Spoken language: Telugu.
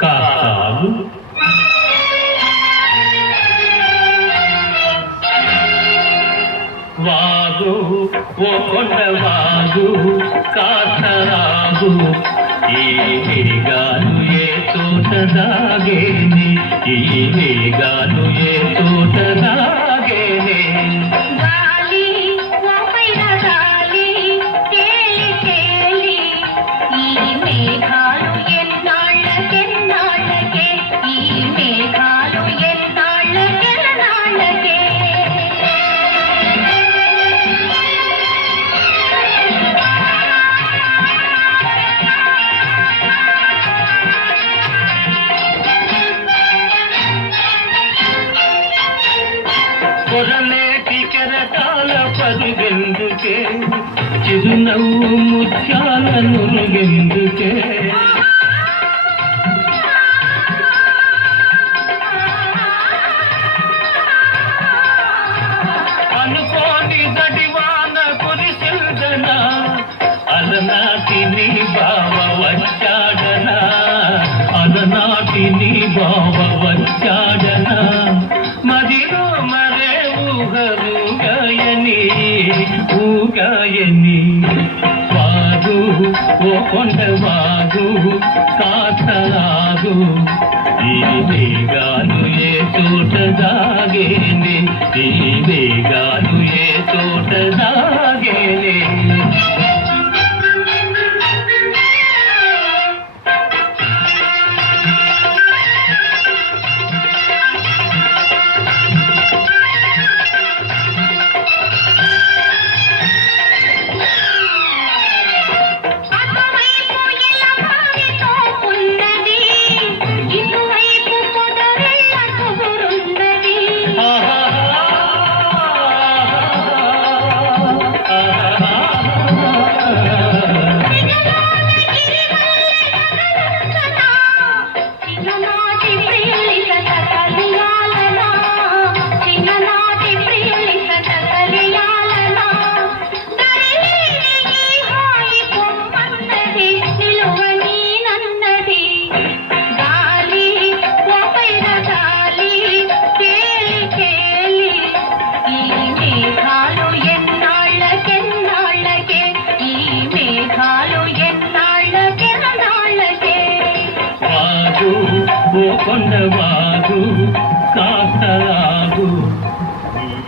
కాదు వాగు ఓ కొండ వాగు కాసరాగు ఈ వేగాలు ఏ చోట దాగేని ఈ వేగాలు ఏ చోట దాగేని గాలి ఓపైన గాలి తేలి తేలి ఈ మేఘాలు ఎన్నాళ్ళకెన్నాళ్ళకే ఈ మేఘాలు ఎన్నాళ్ళకెన్నాళ్ళకే పొరలేటి కెరటాల పరుగెందుకే చిరునవ్వు ముత్యాల నురుగెందుకే అనుకోని గడివాన కురిసిల్దనా అలనాటి నీ బావ వచ్చాడనా అలనాటి నీ బావ వచ్చాడనా మదిలో మరే ఊగరుగాయని ఊగాయని వాగు ఓ కొండ వాగు కాసరాగు ఈ వేగాలు ఏ చోట దాగేని ఈ వేగాలు ఏ చోట దాగేని అటువైపు ఎలమావితో ఉన్నది ఇటువైపు పొదరిళ్ళ కుదురున్నది చిన్ననాటి ప్రియులిక కలియాలనా చిన్ననాటి ప్రియులిక కలియాలనా దరిలేని ఈ హాయి పొమ్మన్నది నిలువని నన్నది గాలి ఓపైన గాలి తేలి తేలి ఈ మేఘాలు ఎన్నాళ్ళకెన్నాళ్ళకే ఈ మేఘాలు ఎన్నాళ్ళకెన్నాళ్ళకే వాగు ఓ కొండ వాగు కాసరాగు